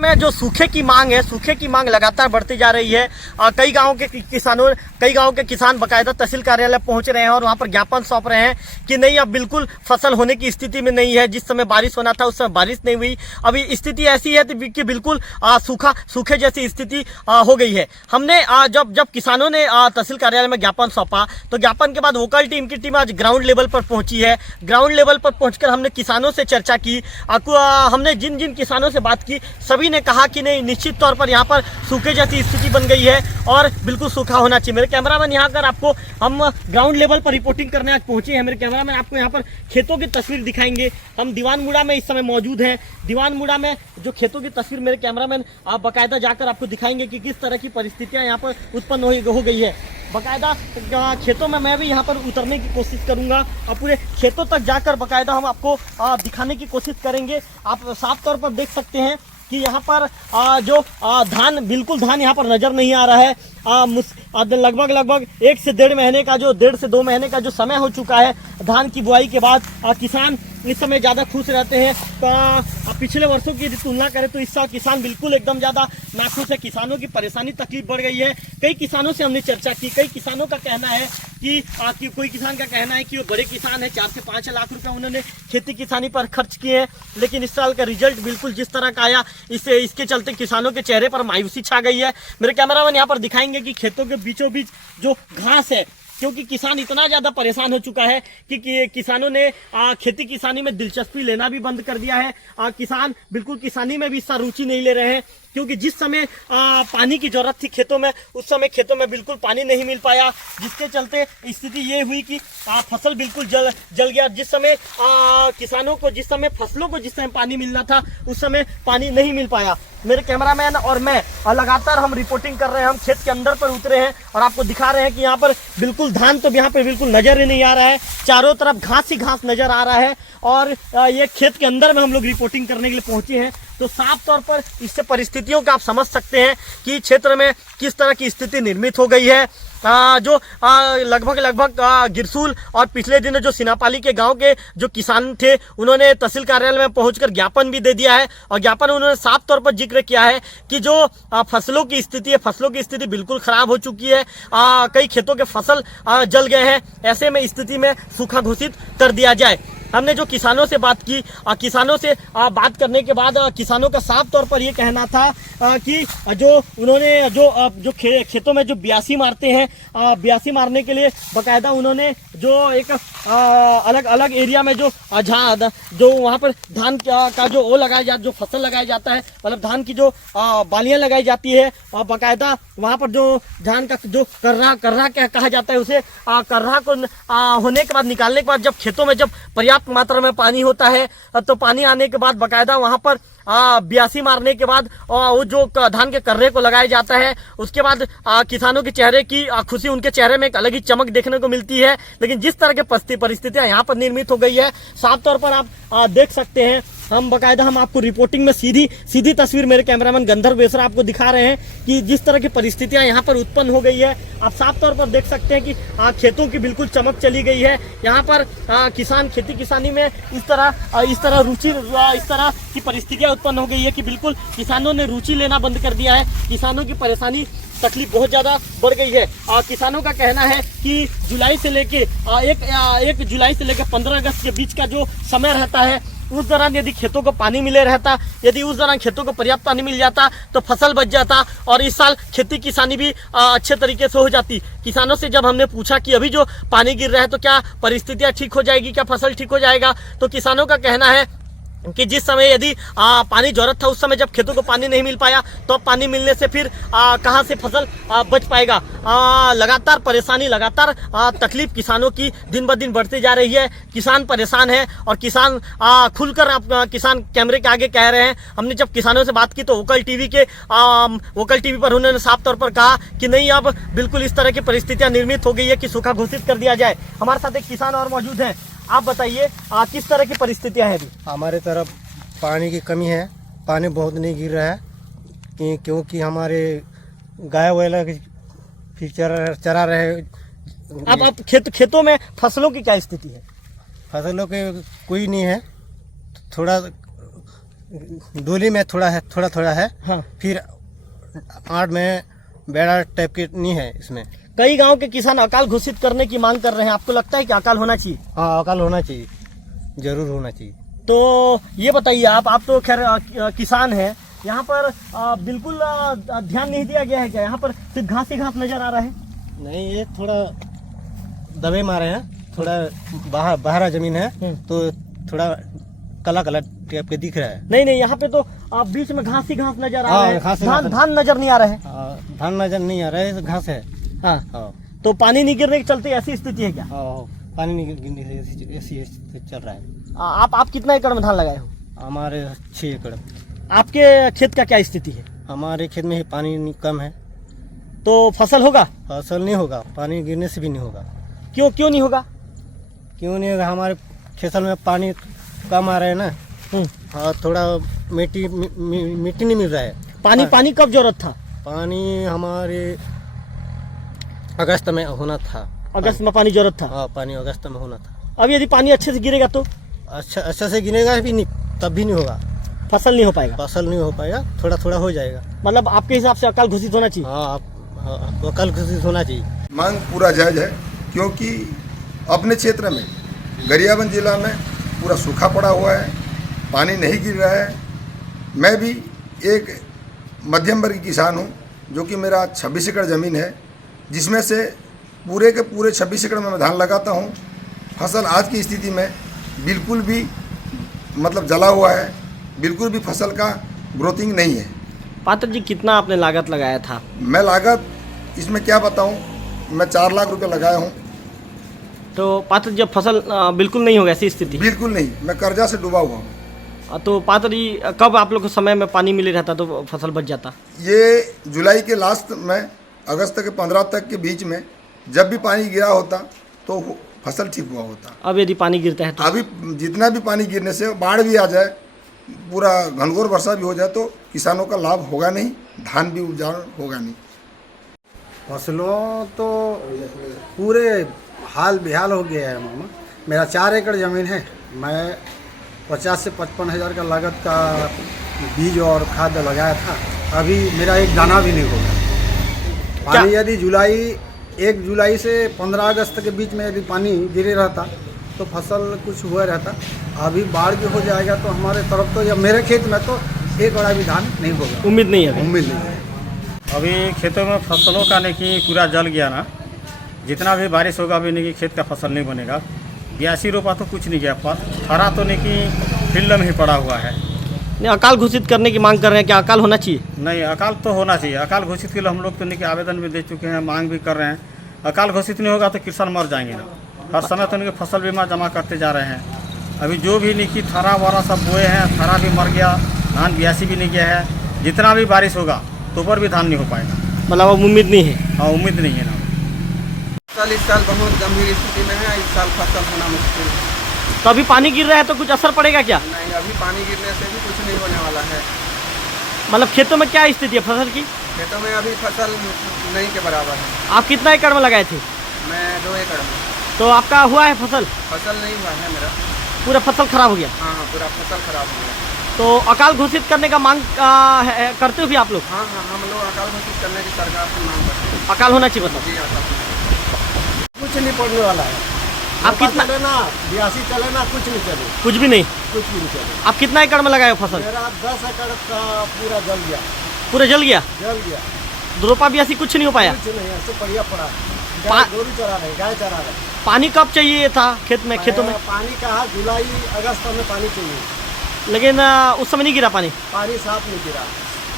में जो सूखे की मांग है, सूखे की मांग लगातार बढ़ती जा रही है। कई गांव के किसान बकायदा तहसील कार्यालय पहुंच रहे हैं और वहां पर ज्ञापन सौंप रहे हैं कि नहीं, अब बिल्कुल फसल होने की स्थिति में नहीं है। जिस समय बारिश होना था उस समय बारिश नहीं हुई। अभी स्थिति ऐसी है कि बिल्कुल सूखे जैसी स्थिति हो गई है। हमने जब किसानों ने तहसील कार्यालय में ज्ञापन सौंपा तो ज्ञापन के बाद वोकल टीम की टीम आज ग्राउंड लेवल पर पहुंची है। ग्राउंड लेवल पर पहुंचकर हमने किसानों से चर्चा की। हमने जिन किसानों से बात की सभी ने कहा कि नहीं, निश्चित तौर पर यहाँ पर सूखे जैसी स्थिति बन गई है और बिल्कुल सूखा होना चाहिए। मेरे कैमरामैन यहाँ कर आपको हम ग्राउंड लेवल पर रिपोर्टिंग करने आज पहुंचे हैं। मेरे कैमरामैन आपको यहाँ पर खेतों की तस्वीर दिखाएंगे। हम दीवानमुड़ा में इस समय मौजूद हैं। दीवानमुड़ा में जो खेतों की तस्वीर मेरे कैमरामैन आप बाकायदा जाकर आपको दिखाएंगे कि किस तरह की परिस्थितियाँ यहाँ पर उत्पन्न हो गई है। बाकायदा खेतों में मैं भी यहाँ पर उतरने की कोशिश करूँगा और पूरे खेतों तक जाकर बाकायदा हम आपको दिखाने की कोशिश करेंगे। आप साफ तौर पर देख सकते हैं कि यहाँ पर जो धान, बिल्कुल धान यहाँ पर नज़र नहीं आ रहा है। लगभग 1 से 1.5 से 2 महीने का जो समय हो चुका है धान की बुआई के बाद। किसान इस समय ज़्यादा खुश रहते हैं। पिछले वर्षों की यदि तुलना करें तो इस साल किसान बिल्कुल एकदम ज़्यादा नाखुश है। किसानों की परेशानी तकलीफ बढ़ गई है। कई किसानों से हमने चर्चा की। कई किसानों का कहना है कि कोई किसान का कहना है कि वो बड़े किसान है, 4 से 5 लाख रुपए उन्होंने खेती किसानी पर खर्च किए हैं, लेकिन इस साल का रिजल्ट बिल्कुल जिस तरह का आया इसके चलते किसानों के चेहरे पर मायूसी छा गई है। मेरे कैमरामैन यहाँ पर दिखाएंगे कि खेतों के बीचों बीच जो घास है, क्योंकि किसान इतना ज़्यादा परेशान हो चुका है कि किसानों ने खेती किसानी में दिलचस्पी लेना भी बंद कर दिया है। किसान बिल्कुल किसानी में भी इसका रुचि नहीं ले रहे हैं, क्योंकि जिस समय पानी की जरूरत थी खेतों में, उस समय खेतों में बिल्कुल पानी नहीं मिल पाया, जिसके चलते स्थिति ये हुई कि फसल बिल्कुल जल गया। जिस समय किसानों को फसलों को जिस समय पानी मिलना था उस समय पानी नहीं मिल पाया। मेरे कैमरामैन और मैं लगातार हम रिपोर्टिंग कर रहे हैं। हम खेत के अंदर पर उतरे हैं और आपको दिखा रहे हैं कि यहाँ पर बिल्कुल धान तो यहाँ पर बिल्कुल नजर ही नहीं आ रहा है। चारों तरफ घास ही घास नजर आ रहा है और ये खेत के अंदर में हम लोग रिपोर्टिंग करने के लिए पहुंचे हैं। तो साफ तौर पर इससे परिस्थितियों का आप समझ सकते हैं कि क्षेत्र में किस तरह की स्थिति निर्मित हो गई है। जो लगभग गिरसूल और पिछले दिनों जो सिनापाली के गांव के जो किसान थे उन्होंने तहसील कार्यालय में पहुंचकर ज्ञापन भी दे दिया है और ज्ञापन उन्होंने साफ तौर पर जिक्र किया है कि जो फसलों की स्थिति है, फसलों की स्थिति बिल्कुल खराब हो चुकी है। कई खेतों के फसल जल गए हैं। ऐसे में स्थिति में सूखा घोषित कर दिया जाए। हमने जो किसानों से बात की, किसानों से बात करने के बाद किसानों का साफ तौर पर ये कहना था कि जो उन्होंने जो खेतों में जो ब्यासी मारते हैं, ब्यासी मारने के लिए बाकायदा उन्होंने जो एक अलग अलग एरिया में जो वहाँ पर धान का जो वो लगाया जाता, जो फसल लगाया जाता है, मतलब धान की जो बालियाँ लगाई जाती है और बाकायदा वहाँ पर जो धान का जो कर्रा कहा जाता है, उसे कर्रा को होने के बाद, निकालने के बाद जब खेतों में जब पर्याप्त मात्रा में पानी होता है तो पानी आने के बाद बाकायदा वहाँ पर ब्यासी मारने के बाद वो जो धान के कर्रे को लगाया जाता है। उसके बाद किसानों के चेहरे की खुशी, उनके चेहरे में एक अलग ही चमक देखने को मिलती है। लेकिन जिस तरह के परिस्थितियां यहाँ पर निर्मित हो गई है, साफ तौर पर आप देख सकते हैं। हम बाकायदा हम आपको रिपोर्टिंग में सीधी तस्वीर मेरे कैमरामैन गंधर्व बेसरा आपको दिखा रहे हैं कि जिस तरह की परिस्थितियां यहाँ पर उत्पन्न हो गई है। आप साफ तौर पर देख सकते हैं कि खेतों की बिल्कुल चमक चली गई है। यहाँ पर किसान खेती किसानी में इस तरह की परिस्थितियां उत्पन्न हो गई है कि बिल्कुल किसानों ने रुचि लेना बंद कर दिया है। किसानों की परेशानी तकलीफ बहुत ज़्यादा बढ़ गई है। किसानों का कहना है कि जुलाई से लेके 1 जुलाई से लेकर 15 अगस्त के बीच का जो समय रहता है, उस दौरान यदि खेतों को पानी मिले रहता, यदि उस दौरान खेतों को पर्याप्त पानी मिल जाता तो फसल बच जाता और इस साल खेती किसानी भी अच्छे तरीके से हो जाती। किसानों से जब हमने पूछा कि अभी जो पानी गिर रहा है तो क्या परिस्थितियां ठीक हो जाएगी, क्या फसल ठीक हो जाएगा, तो किसानों का कहना है कि जिस समय यदि पानी जरूरत था उस समय जब खेतों को पानी नहीं मिल पाया तो पानी मिलने से फिर कहां से फसल बच पाएगा। लगातार परेशानी, लगातार तकलीफ किसानों की दिन ब दिन बढ़ती जा रही है। किसान परेशान है और किसान खुलकर किसान कैमरे के आगे कह रहे हैं। हमने जब किसानों से बात की तो वोकल टीवी पर उन्होंने साफ तौर पर कहा कि नहीं, अब बिल्कुल इस तरह की परिस्थितियां निर्मित हो गई है कि सूखा घोषित कर दिया जाए। हमारे साथ एक किसान और मौजूद हैं। आप बताइए किस तरह की परिस्थितियां हैं अभी? हमारे तरफ पानी की कमी है, पानी बहुत नहीं गिर रहा है क्योंकि हमारे गाय वगैरह फिर चरा रहे। अब आप खेतों में फसलों की क्या स्थिति है? फसलों के कोई नहीं है, थोड़ा डोली में थोड़ा है, थोड़ा थोड़ा है। हाँ। फिर आड़ में बेड़ा टाइप के नहीं है इसमें। कई गांव के किसान अकाल घोषित करने की मांग कर रहे हैं, आपको लगता है कि अकाल होना चाहिए? हाँ, अकाल होना चाहिए, जरूर होना चाहिए। तो ये बताइए, आप तो खैर किसान हैं, यहाँ पर बिल्कुल ध्यान नहीं दिया गया है क्या? यहाँ पर सिर्फ घास ही घास नजर आ रहा है। नहीं, ये थोड़ा दबे मारे हैं, थोड़ा बाहर जमीन है तो थोड़ा काला काला टाइप के दिख रहा है। नहीं, यहाँ पे तो बीच में घास ही घास नजर आ हाँ, रहा है, घास ही धान घास। धान नजर नहीं आ रहा है। धान नजर नहीं आ रहा है, घास है। हाँ। हाँ, तो पानी नहीं गिरने के चलते ऐसी स्थिति है क्या? हाँ, पानी नहीं गिरने से ऐसी चल रहा है। आप कितना एकड़ में धान लगाए हो? हमारे 6 एकड़। आपके खेत का क्या स्थिति है? हमारे खेत में ही पानी कम है, तो फसल होगा? फसल नहीं होगा, पानी गिरने से भी नहीं होगा। क्यों नहीं होगा? क्यों नहीं होगा? हमारे फसल में पानी कम आ रहा है ना। हाँ, थोड़ा मिट्टी नहीं मिल रहा है। पानी कब जरूरत था? पानी हमारे अगस्त में होना था। अगस्त में पानी जरूरत था? हाँ, पानी अगस्त में होना था। अब यदि पानी अच्छे से गिरेगा तो अच्छा से गिरेगा भी नहीं, तब भी नहीं होगा, फसल नहीं हो पाएगा। फसल नहीं हो पाएगा, थोड़ा थोड़ा हो जाएगा। मतलब आपके हिसाब से अकाल घोषित होना चाहिए? हाँ, अकाल घोषित होना चाहिए। मांग पूरा जायज है, क्योंकि अपने क्षेत्र में गरियाबंद जिला में पूरा सूखा पड़ा हुआ है, पानी नहीं गिर रहा है। मैं भी एक मध्यम वर्गीय किसान हूँ, जो कि मेरा 26 एकड़ ज़मीन है, जिसमें से पूरे के पूरे 26 एकड़ में मैं धान लगाता हूँ। फसल आज की स्थिति में बिल्कुल भी मतलब जला हुआ है, बिल्कुल भी फसल का ग्रोथिंग नहीं है। पात्र जी, कितना आपने लागत लगाया था? मैं लागत इसमें क्या बताऊँ, मैं 4 लाख रुपए लगाया हूँ। तो पात्र जब फसल बिल्कुल नहीं होगा ऐसी स्थिति? बिल्कुल नहीं, मैं कर्जा से डूबा हुआ हूँ। तो पात्र जी, कब आप लोग को समय में पानी मिले रहता तो फसल बच जाता? ये जुलाई के लास्ट में अगस्त के 15 तक के बीच में जब भी पानी गिरा होता तो फसल ठीक हुआ होता। अब यदि पानी गिरता है तो? अभी जितना भी पानी गिरने से बाढ़ भी आ जाए, पूरा घनघोर वर्षा भी हो जाए, तो किसानों का लाभ होगा नहीं, धान भी उपजाऊ होगा नहीं। फसलों तो पूरे हाल बेहाल हो गया है मामा। मेरा 4 एकड़ ज़मीन है, मैं 50 से 55 हज़ार का लागत का बीज और खाद लगाया था, अभी मेरा एक दाना भी नहीं होगा। पानी यदि 1 जुलाई से 15 अगस्त के बीच में यदि पानी गिरे रहता तो फसल कुछ हुआ रहता। अभी बाढ़ भी हो जाएगा तो हमारे तरफ तो, या मेरे खेत में तो एक बड़ा भी धान नहीं होगा। उम्मीद नहीं है? उम्मीद नहीं है। अभी खेतों में फसलों का नहीं कि पूरा जल गया ना, जितना भी बारिश होगा अभी नहीं कि खेत का फसल नहीं बनेगा। 82 रोपा तो कुछ नहीं गया, हरा तो नहीं कि फील्ड में ही पड़ा हुआ है। नहीं, अकाल घोषित करने की मांग कर रहे हैं, क्या अकाल होना चाहिए? नहीं, अकाल तो होना चाहिए। अकाल घोषित के लिए हम लोग तो नहीं कि आवेदन भी दे चुके हैं, मांग भी कर रहे हैं। अकाल घोषित नहीं होगा तो किसान मर जाएंगे ना। हर समय तो उनके फसल बीमा जमा करते जा रहे हैं। अभी जो भी नहीं कि थारा वारा सब बोए हैं, थारा भी मर गया, धान 82 भी नहीं गया है। जितना भी बारिश होगा तो पर भी धान नहीं हो पाएगा। मतलब अब उम्मीद नहीं है? हाँ, उम्मीद नहीं है ना। इस साल बहुत गंभीर स्थिति में है, इस साल फसल होना मुश्किल है। तो अभी पानी गिर रहा है तो कुछ असर पड़ेगा क्या? नहीं, अभी पानी गिरने से भी कुछ नहीं होने वाला है। मतलब खेतों में क्या स्थिति है फसल की? खेतों में अभी फसल नहीं के बराबर है। आप कितना एकड़ में लगाए थे? मैं 2 एकड़ में। तो आपका हुआ है फसल? फसल नहीं हुआ है मेरा। पूरा फसल खराब हो गया? हाँ, पूरा फसल खराब हो गया। तो अकाल घोषित करने का मांग करते हो भी आप लोग? हाँ, हम लोग अकाल घोषित करने की सरकार से मांग करते हैं। अकाल होना चाहिए मतलब? जी, अकाल। कुछ नहीं पड़ने वाला है। आप कितना चले ना, 82 चले ना, कुछ नहीं चले, कुछ भी नहीं? कुछ भी नहीं चले। आप कितना एकड़ में लगाए हो फसल? मेरा 10 एकड़ का पूरा जल गया। पूरा जल गया? जल गया, रोपा भी ऐसी कुछ नहीं हो पाया? कुछ नहीं, ऐसे बढ़िया पड़ा। पा- गोरू चरा रहे, गाय चरा रहे। पानी कब चाहिए था खेतों में? पानी कहा जुलाई अगस्त में पानी चाहिए, लेकिन उस समय नहीं गिरा पानी? पानी साफ नहीं गिरा।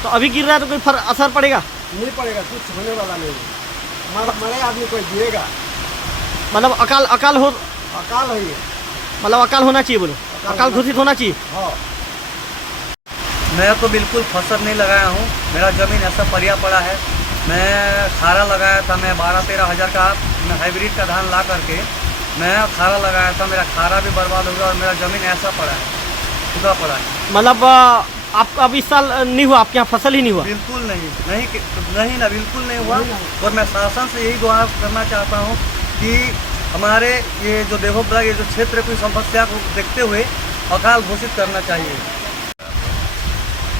तो अभी गिर रहा है तो कोई असर पड़ेगा? नहीं पड़ेगा, कुछ होने वाला नहीं है। मरे आदमी कोई गिरेगा। मतलब अकाल हो, अकाल है ये। मतलब अकाल होना चाहिए बोलो? अकाल घोषित होना चाहिए। हाँ, मैं तो बिल्कुल फसल नहीं लगाया हूँ, मेरा ज़मीन ऐसा पलिया पड़ा है। मैं खारा लगाया था, मैं 12-13 हज़ार का मैं हाइब्रिड का धान ला करके मैं खारा लगाया था, मेरा खारा भी बर्बाद हो गया और मेरा ज़मीन ऐसा पड़ा है, खुदा पड़ा है। मतलब आपका अब इस साल नहीं हुआ, आपके यहाँ फसल ही नहीं हुआ? बिल्कुल नहीं ना, बिल्कुल नहीं हुआ। और मैं शासन से यही गुहार करना चाहता हूँ कि हमारे ये जो देवोब्रा ये जो क्षेत्र की समस्या को देखते हुए अकाल घोषित करना चाहिए।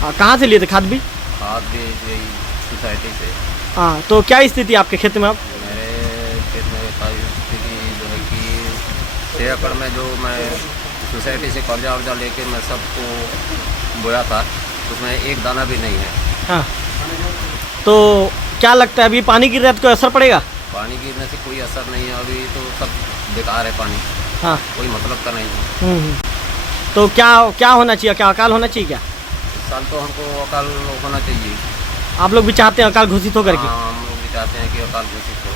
कहाँ से लिए थे खाद भी? खाद भी यही सोसाइटी से। हाँ, तो क्या स्थिति आपके खेत में अब? मेरे खेत में स्थिति जो है कि 6 एकड़ में जो मैं सोसाइटी से कर्जा वर्जा लेके मैं सबको बोया था, उसमें एक दाना भी नहीं है। हाँ, तो क्या लगता है अभी पानी गिर रहा है तो कोई असर पड़ेगा? पानी गिरने से कोई असर नहीं है, अभी तो सब बेकार है पानी। हाँ, कोई मतलब का नहीं है। तो क्या होना चाहिए? क्या अकाल होना चाहिए क्या? इस साल तो हमको अकाल होना चाहिए। आप लोग भी चाहते हैं अकाल घोषित होकर के? हाँ, हम लोग भी चाहते हैं कि अकाल घोषित हो।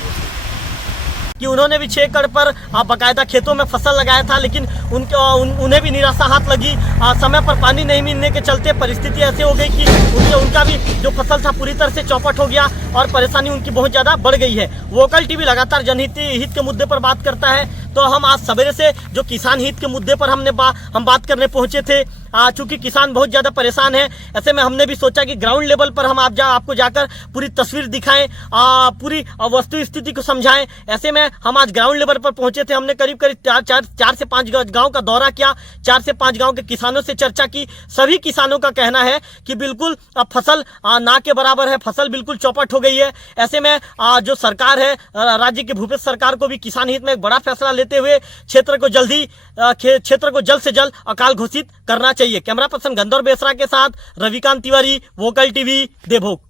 कि उन्होंने भी 6 एकड़ पर बाकायदा खेतों में फसल लगाया था, लेकिन उन्हें भी निराशा हाथ लगी। समय पर पानी नहीं मिलने के चलते परिस्थिति ऐसी हो गई कि उनका भी जो फसल था पूरी तरह से चौपट हो गया और परेशानी उनकी बहुत ज़्यादा बढ़ गई है। वोकल टीवी लगातार जनहित हित के मुद्दे पर बात करता है, तो हम आज सवेरे से जो किसान हित के मुद्दे पर हम बात करने पहुंचे थे। चूंकि किसान बहुत ज़्यादा परेशान है, ऐसे में हमने भी सोचा कि ग्राउंड लेवल पर हम आपको जाकर पूरी तस्वीर दिखाएं, पूरी वस्तु स्थिति को समझाएं। ऐसे में हम आज ग्राउंड लेवल पर पहुंचे थे। हमने करीब 4 से 5 गांव का दौरा किया, 4 से 5 गांव के किसानों से चर्चा की। सभी किसानों का कहना है कि बिल्कुल अब फसल ना के बराबर है, फसल बिल्कुल चौपट हो गई है। ऐसे में जो सरकार है, राज्य की भूपेश सरकार को भी किसान हित में एक बड़ा फैसला लेते हुए क्षेत्र को जल्द से जल्द अकाल घोषित करना चाहिए। कैमरा पर्सन गंदौर बेसरा के साथ रविकांत तिवारी, वोकल टीवी, देवभोग।